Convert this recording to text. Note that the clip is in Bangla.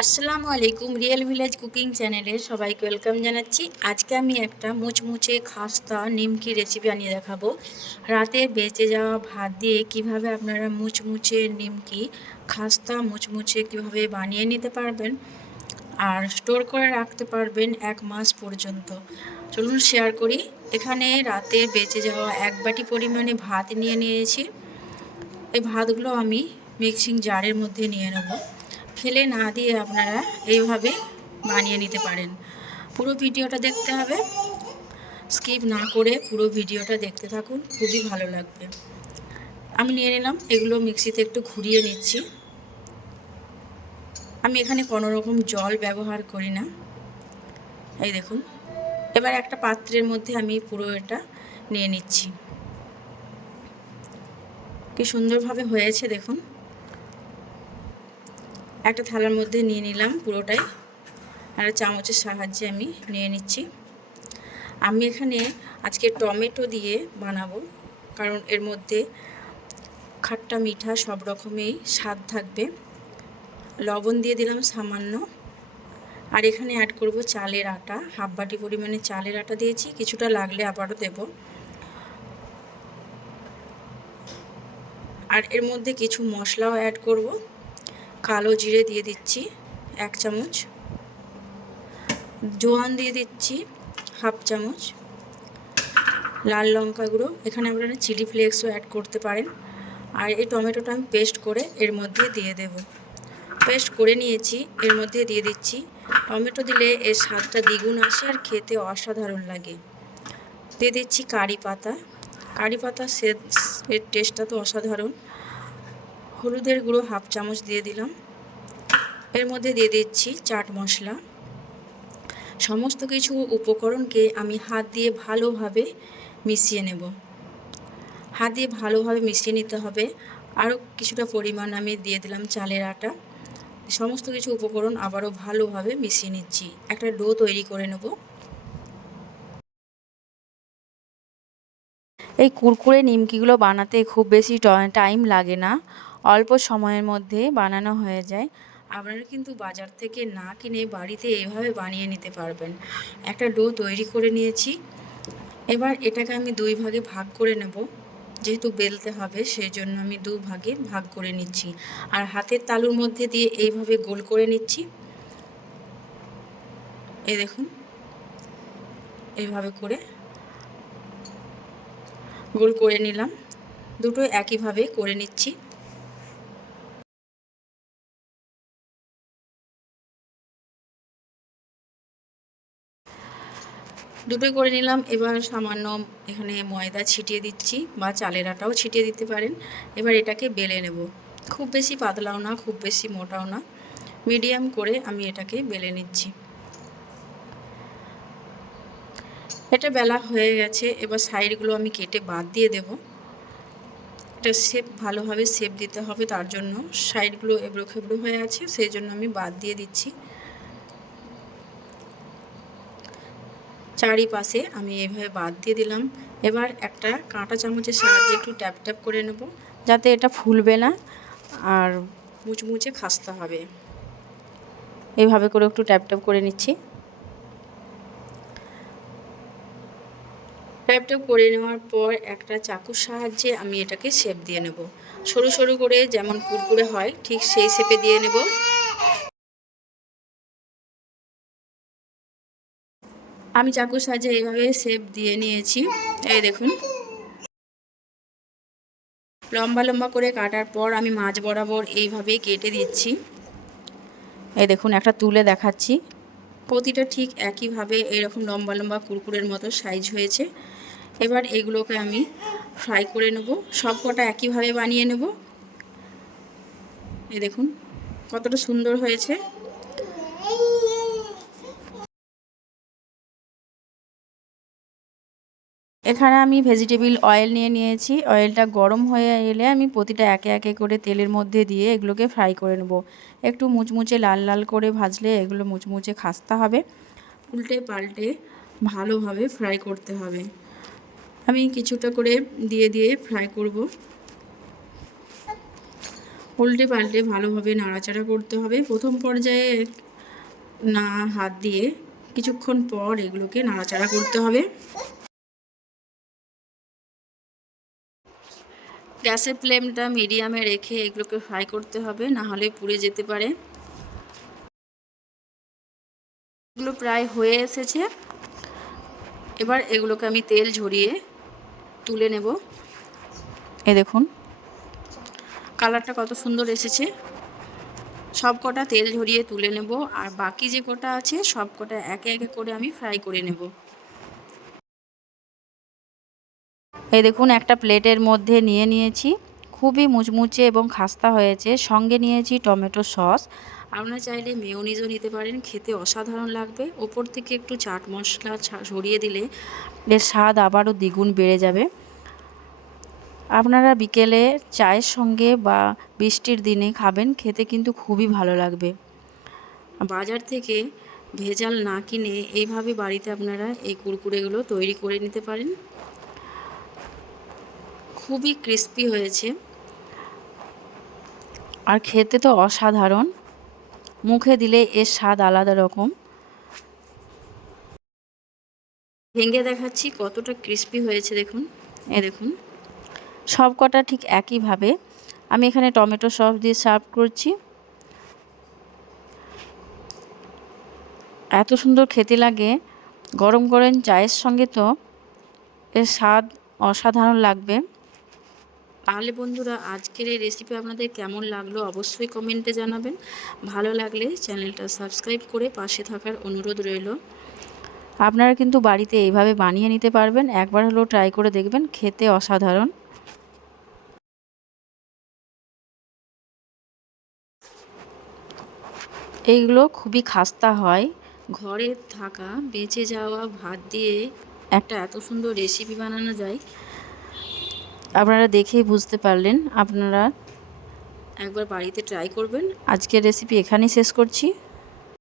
আসসালামু আলাইকুম। রিয়েল ভিলেজ কুকিং চ্যানেলে সবাইকে ওয়েলকাম জানাচ্ছি। আজকে আমি একটা মুচমুচে খাস্তা নিমকি রেসিপি আনিয়ে দেখাবো। রাতে বেঁচে যাওয়া ভাত দিয়ে কিভাবে আপনারা মুচমুচে নিমকি খাস্তা মুচমুচে কিভাবে বানিয়ে নিতে পারবেন আর স্টোর করে রাখতে পারবেন 1 মাস পর্যন্ত। চলুন শেয়ার করি। এখানে রাতে বেঁচে যাওয়া 1 বাটি পরিমাণে ভাত নিয়েছি। এই ভাতগুলো আমি মিক্সিং জারের মধ্যে নিয়ে নেব। ফেলে না দিয়ে আপনারা এইভাবে বানিয়ে নিতে পারেন। পুরো ভিডিওটা দেখতে হবে, স্কিপ না করে পুরো ভিডিওটা দেখতে থাকুন, খুবই ভালো লাগবে। আমি নিয়ে নিলাম, এগুলো মিক্সিতে একটু ঘুরিয়ে নিচ্ছি। আমি এখানে কোনো রকম জল ব্যবহার করি না। এই দেখুন, এবার একটা পাত্রের মধ্যে আমি পুরো এটা নিয়ে নিচ্ছি। কি সুন্দরভাবে হয়েছে দেখুন। একটা থালার মধ্যে নিয়ে নিলাম পুরোটাই, আর চামচের সাহায্যে আমি নিয়ে নিচ্ছি। আমি এখানে আজকে টমেটো দিয়ে বানাবো, কারণ এর মধ্যে খাট্টা মিঠা সব রকমই স্বাদ থাকবে। লবণ দিয়ে দিলাম সামান্য, আর এখানে অ্যাড করব চালের আটা। 1/2 বাটি পরিমাণে চালের আটা দিয়েছি, কিছুটা লাগলে আবারও দেব। আর এর মধ্যে কিছু মশলাও অ্যাড করব। কালো জিরে দিয়ে দিচ্ছি 1 চামচ, জোয়ান দিয়ে দিচ্ছি 1/2 চামচ, লাল লঙ্কা গুঁড়ো, এখানে আপনারা চিলি ফ্লেক্সও অ্যাড করতে পারেন। আর এই টমেটোটা আমি পেস্ট করে এর মধ্যে দিয়ে দেব। পেস্ট করে নিয়েছি, এর মধ্যে দিয়ে দিচ্ছি। টমেটো দিলে এর স্বাদটা দ্বিগুণ আসে আর খেতে অসাধারণ লাগে। দিয়ে দিচ্ছি কারি পাতা। কারি পাতা এর টেস্টটা তো অসাধারণ। হলুদের গুঁড়ো 1/2 চামচ দিয়ে দিলাম। এর মধ্যে দিয়ে দিচ্ছি চাট মশলা। সমস্ত কিছু উপকরণকে আমি হাত দিয়ে ভালোভাবে মিশিয়ে নেব। হাত দিয়ে ভালোভাবে মিশিয়ে নিতে হবে। আরও কিছুটা পরিমাণ আমি দিয়ে দিলাম চালের আটা। সমস্ত কিছু উপকরণ আবারও ভালোভাবে মিশিয়ে নিচ্ছি। একটা ডো তৈরি করে নেব। এই কুরকুরে নিমকিগুলো বানাতে খুব বেশি টাইম লাগে না, অল্প সময়ের মধ্যে বানানো হয়ে যায়। আপনারা কিন্তু বাজার থেকে না কিনে বাড়িতে এইভাবে বানিয়ে নিতে পারবেন। একটা ডো তৈরি করে নিয়েছি। এবার এটাকে আমি 2 ভাগে ভাগ করে নেব। যেহেতু বেলতে হবে সেই জন্য আমি 2 ভাগে ভাগ করে নিচ্ছি। আর হাতের তালুর মধ্যে দিয়ে এইভাবে গোল করে নিচ্ছি। এই দেখুন, এইভাবে করে গোল করে নিলাম। দুটো একইভাবে করে নিচ্ছি। দুটোই করে নিলাম। এবার সামান্য এখানে ময়দা ছিটিয়ে দিচ্ছি, বা চালের আটাও ছিটিয়ে দিতে পারেন। এবার এটাকে বেলে নেব। খুব বেশি পাতলাও না, খুব বেশি মোটাও না, মিডিয়াম করে আমি এটাকে বেলে নিচ্ছি। এটা বেলা হয়ে গেছে। এবার সাইডগুলো আমি কেটে বাদ দিয়ে দেব। এটা ভালোভাবে শেপ দিতে হবে, তার জন্য সাইডগুলো এবড়ো খেবড়ো হয়ে আছে, সেই জন্য আমি বাদ দিয়ে দিচ্ছি। চারিপাশে আমি এইভাবে বাদ দিয়ে দিলাম। এবার একটা কাঁটা চামচের সাহায্যে একটু ট্যাপ ট্যাপ করে নেব, যাতে এটা ফুলবে না আর মুচমুচে খাস্তা হবে। এইভাবে করে একটু ট্যাপ ট্যাপ করে নিচ্ছি। ট্যাপ ট্যাপ করে নেওয়ার পর একটা চাকুর সাহায্যে আমি এটাকে শেপ দিয়ে নেব। সরু সরু করে, যেমন কুরকুরে হয় ঠিক সেই শেপে দিয়ে নেব। আমি চাকুর সাহায্যে এইভাবে শেপ দিয়ে নিয়েছি। এই দেখুন, লম্বা লম্বা করে কাটার পর আমি মাঝ বরাবর এইভাবেই কেটে দিচ্ছি। এই দেখুন, একটা তুলে দেখাচ্ছি। প্রতিটা ঠিক একইভাবে এরকম লম্বা লম্বা কুরকুরের মতো সাইজ হয়েছে। এবার এগুলোকে আমি ফ্রাই করে নেব। সব কটা একইভাবে বানিয়ে নেব। এই দেখুন কতটা সুন্দর হয়েছে। এখানে আমি ভেজিটেবিল অয়েল নিয়েছি। অয়েলটা গরম হয়ে এলে আমি প্রতিটা একে একে করে তেলের মধ্যে দিয়ে এগুলোকে ফ্রাই করে নেব। একটু মুচমুচে লাল লাল করে ভাজলে এগুলো মুচমুচে খাস্তা হবে। উল্টে পাল্টে ভালোভাবে ফ্রাই করতে হবে। আমি কিছুটা করে দিয়ে দিয়ে ফ্রাই করব। উল্টে পাল্টে ভালোভাবে নাড়াচাড়া করতে হবে। প্রথম পর্যায়ে না হাত দিয়ে কিছুক্ষণ পর এগুলোকে নাড়াচাড়া করতে হবে। গ্যাসের ফ্লেমটা মিডিয়ামে রেখে এগুলোকে ফ্রাই করতে হবে, না হলে পুড়ে যেতে পারে। এগুলো প্রায় হয়ে এসেছে। এবার এগুলোকে আমি তেল ঝরিয়ে তুলে নেব। এ দেখুন কালারটা কত সুন্দর এসেছে। সব কটা তেল ঝরিয়ে তুলে নেব, আর বাকি যে কটা আছে সব কটা একে একে করে আমি ফ্রাই করে নেব। এই দেখুন একটা প্লেটের মধ্যে নিয়ে নিয়েছি, খুবই মুচমুচে এবং খাস্তা হয়েছে। সঙ্গে নিয়েছি টমেটো সস, আপনারা চাইলে মেয়োনিজও নিতে পারেন, খেতে অসাধারণ লাগবে। ওপর থেকে একটু চাট মশলা ছড়িয়ে দিলে এর স্বাদ আবারও দ্বিগুণ বেড়ে যাবে। আপনারা বিকেলে চায়ের সঙ্গে বা বৃষ্টির দিনে খাবেন, খেতে কিন্তু খুবই ভালো লাগবে। বাজার থেকে ভেজাল না কিনে এইভাবে বাড়িতে আপনারা এই কুরকুরেগুলো তৈরি করে নিতে পারেন। খুবই ক্রিস্পি হয়েছে আর খেতে তো অসাধারণ, মুখে দিলে এর স্বাদ আলাদা রকম। ভেঙে দেখাচ্ছি কতটা ক্রিস্পি হয়েছে দেখুন। দেখুন সব কটা ঠিক একইভাবে আমি এখানে টমেটো সস দিয়ে সার্ভ করছি। এত সুন্দর খেতে লাগে, গরম গরম চায়ের সঙ্গে তো এর স্বাদ অসাধারণ লাগবে। তাহলে বন্ধুরা আজকের এই রেসিপি আপনাদের কেমন লাগলো অবশ্যই কমেন্টে জানাবেন। ভালো লাগলে চ্যানেলটা সাবস্ক্রাইব করে পাশে থাকার অনুরোধ রইল। আপনারা কিন্তু বাড়িতে এইভাবে বানিয়ে নিতে পারবেন, একবার হলেও ট্রাই করে দেখবেন, খেতে অসাধারণ। এইগুলো খুবই খাস্তা হয়। ঘরে থাকা বেঁচে যাওয়া ভাত দিয়ে একটা এত সুন্দর রেসিপি বানানো যায়, আপনারা দেখেই বুঝতে পারলেন। আপনারা একবার বাড়িতে ট্রাই করবেন। আজকের রেসিপি এখানেই শেষ করছি।